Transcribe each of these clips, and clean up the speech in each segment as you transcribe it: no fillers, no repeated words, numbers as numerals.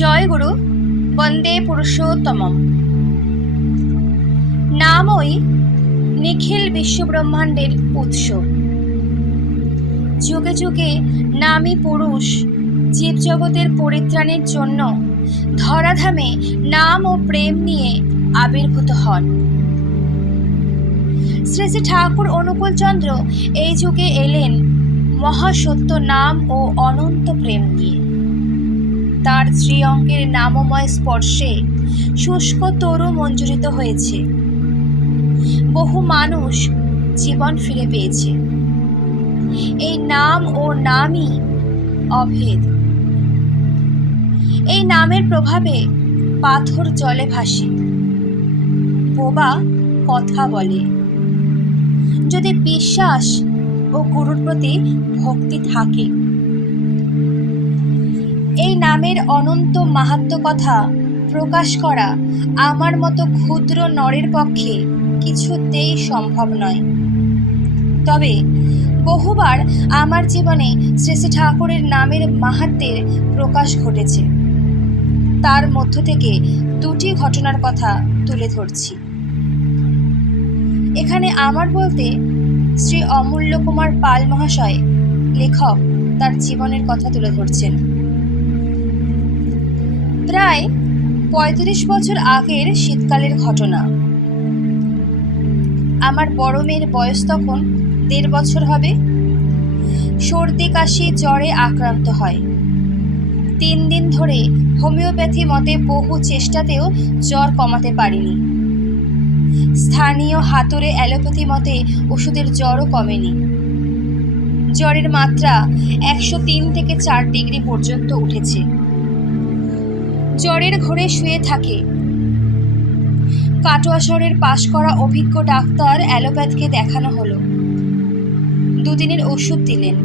জয় গুরু, বন্দে পুরুষোত্তমম। নামই নিখিল বিশ্বব্রহ্মাণ্ডের উৎস। যুগে যুগে নামী পুরুষ জীবজগতের পরিত্রাণের জন্য ধরাধামে নাম ও প্রেম নিয়ে আবির্ভূত হন। শ্রী শ্রী ঠাকুর অনুকূলচন্দ্র এই যুগে এলেন মহাসত্য নাম ও অনন্ত প্রেম নিয়ে। তার শ্রীঅঙ্গের নামময় স্পর্শে শুষ্ক তরু মঞ্জুরিত হয়েছে। বহু মানুষ জীবন ফিরে পেয়েছে। এই নাম ও নামই অভেদ। এই নামের প্রভাবে পাথর জলে ভাসে, বোবা কথা বলে। যদি বিশ্বাস ও গুরুর প্রতি ভক্তি থাকে, এই নামের অনন্ত মাহাত্ম্য কথা প্রকাশ করা আমার মতো ক্ষুদ্র নরের পক্ষে কিছুতেই সম্ভব নয়। তবে বহুবার আমার জীবনে শ্রী শ্রী ঠাকুরের নামের মাহাত্ম্যের প্রকাশ ঘটেছে। তার মধ্য থেকে দুটি ঘটনার কথা তুলে ধরছি। এখানে আমার বলতে শ্রী অমূল্য কুমার পাল মহাশয় লেখক তার জীবনের কথা তুলে ধরছেন। প্রায় ৩৫ বছর আগের শীতকালের ঘটনা। আমার বড় মেয়ের বয়স তখন ১.৫ বছর হবে। সর্দি কাশি জ্বরে আক্রান্ত হয়। ৩ দিন ধরে হোমিওপ্যাথি মতে বহু চেষ্টাতেও জ্বর কমাতে পারিনি। স্থানীয় হাতুড়ে অ্যালোপ্যাথি মতে ওষুধের জ্বরও কমেনি। জ্বরের মাত্রা ১০৩ থেকে ৪ ডিগ্রি পর্যন্ত উঠেছে। জ্বরের ঘোরে শুয়ে থাকে। কাটোয়া শহরের পাশ করা অভিজ্ঞ ডাক্তার অ্যালোপ্যাথকে দেখানো হলো। ২ দিনের ওষুধ দিলেন।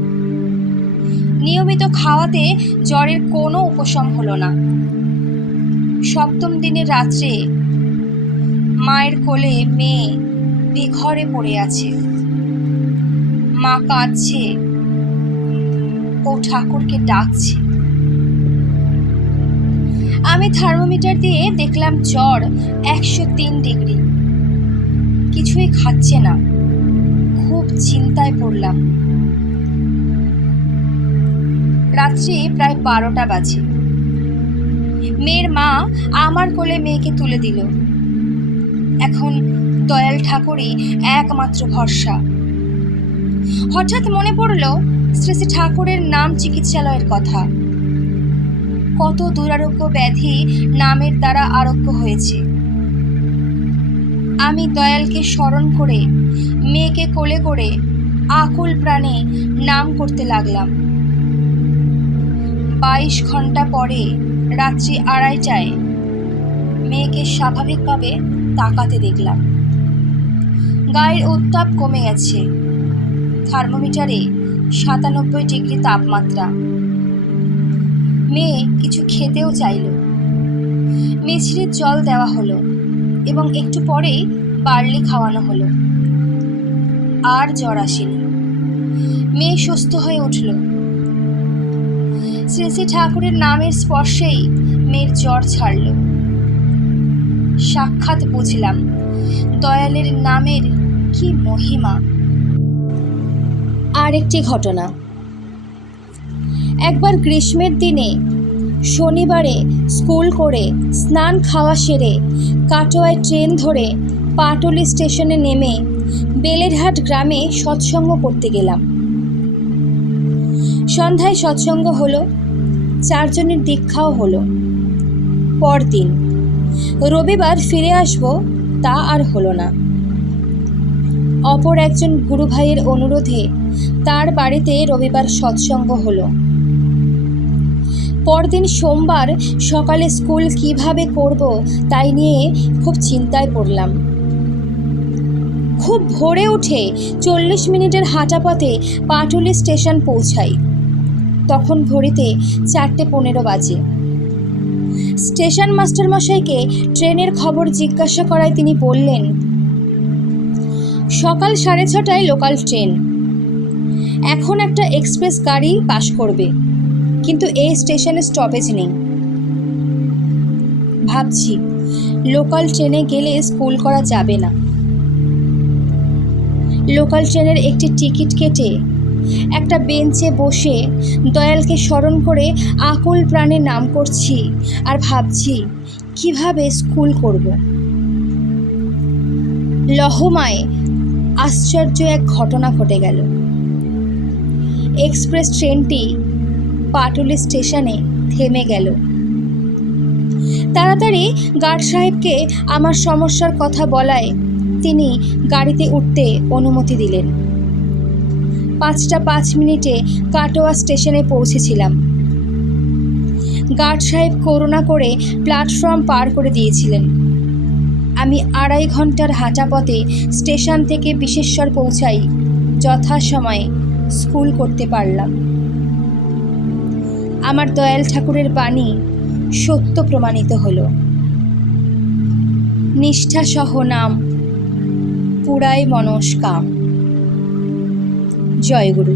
নিয়মিত খাওয়াতে জ্বরের কোনো উপশম হলো না। ৭ম দিনের রাত্রে মায়ের কোলে মেয়ে বেঘরে পড়ে আছে। মা কাঁদছে ও ঠাকুরকে ডাকছে। আমি থার্মোমিটার দিয়ে দেখলাম জ্বর ১০৩ ডিগ্রি। কিছুই খাচ্ছে না। খুব চিন্তায় পড়লাম। রাত্রি প্রায় ১২টা বাজে। মেয়ের মা আমার কোলে মেয়েকে তুলে দিল। এখন দয়াল ঠাকুরই একমাত্র ভরসা। হঠাৎ মনে পড়ল শ্রী শ্রী ঠাকুরের নাম চিকিৎসালয়ের কথা। কত দুরারোগ্য ব্যাধি নামের দ্বারা আরোগ্য হয়েছে। আমি দয়ালকে স্মরণ করে মেয়েকে কোলে করে আকুল প্রাণে নাম করতে লাগলাম। ২২ ঘন্টা পরে রাত্রি ২:৩০টায় মেয়েকে স্বাভাবিকভাবে তাকাতে দেখলাম। গায়ের উত্তাপ কমে গেছে। থার্মোমিটারে ৯৭ ডিগ্রি তাপমাত্রা। মেয়ে কিছু খেতেও চাইল। মিছরির জল দেওয়া হলো এবং একটু পরেই বার্লি খাওয়ানো হলো। আর জ্বর আসেনি। মেয়ে সুস্থ হয়ে উঠল। শ্রী শ্রী ঠাকুরের নামের স্পর্শেই মেয়ের জ্বর ছাড়ল। সাক্ষাৎ বুঝলাম দয়ালের নামের কি মহিমা। আরেকটি ঘটনা। একবার গ্রীষ্মের দিনে শনিবারে স্কুল করে স্নান খাওয়া সেরে কাটোয়ায় ট্রেন ধরে পাটুলি স্টেশনে নেমে বেলেরহাট গ্রামে সৎসঙ্গ করতে গেলাম। সন্ধ্যায় সৎসঙ্গ হলো। ৪ জনের দীক্ষাও হলো। পরদিন রবিবার ফিরে আসব, তা আর হলো না। অপর একজন গুরু ভাইয়ের অনুরোধে তার বাড়িতে রবিবার সৎসঙ্গ হলো। পরদিন সোমবার সকালে স্কুল কিভাবে করব তাই নিয়ে খুব চিন্তায় পড়লাম। খুব ভোরে উঠে ৪০ মিনিটের হাঁটা পথে পাটুলি স্টেশন পৌঁছাই। তখন ঘড়িতে ৪:১৫ বাজে। স্টেশন মাস্টার মশাইকে ট্রেনের খবর জিজ্ঞাসা করায় তিনি বললেন, সকাল ৬:৩০টায় লোকাল ট্রেন। এখন একটা এক্সপ্রেস গাড়ি পাস করবে, কিন্তু এই স্টেশনে স্টপেজ নেই। ভাবছি লোকাল ট্রেনে গেলে স্কুল করা যাবে না। লোকাল ট্রেনের একটি টিকিট কেটে একটা বেঞ্চে বসে দয়ালকে স্মরণ করে আকুল প্রাণে নাম করছি আর ভাবছি কিভাবে স্কুল করব। লহমায় আশ্চর্য এক ঘটনা ঘটে গেল। এক্সপ্রেস ট্রেনটি পাটুলি স্টেশনে থেমে গেল। তাড়াতাড়ি গার্ড সাহেবকে আমার সমস্যার কথা বলায় তিনি গাড়িতে উঠতে অনুমতি দিলেন। 5:05 কাটোয়া স্টেশনে পৌঁছেছিলাম। গার্ড সাহেব করুণা করে প্ল্যাটফর্ম পার করে দিয়েছিলেন। আমি 2.5 ঘন্টার হাঁটা পথে স্টেশন থেকে বিশেশ্বর পৌঁছাই যথাসময়ে স্কুল করতে পারলাম। আমার দয়াল ঠাকুরের বাণী সত্য প্রমাণিত হলো। নিষ্ঠাসহ নাম পুরাই মনস্কাম। জয় গুরু।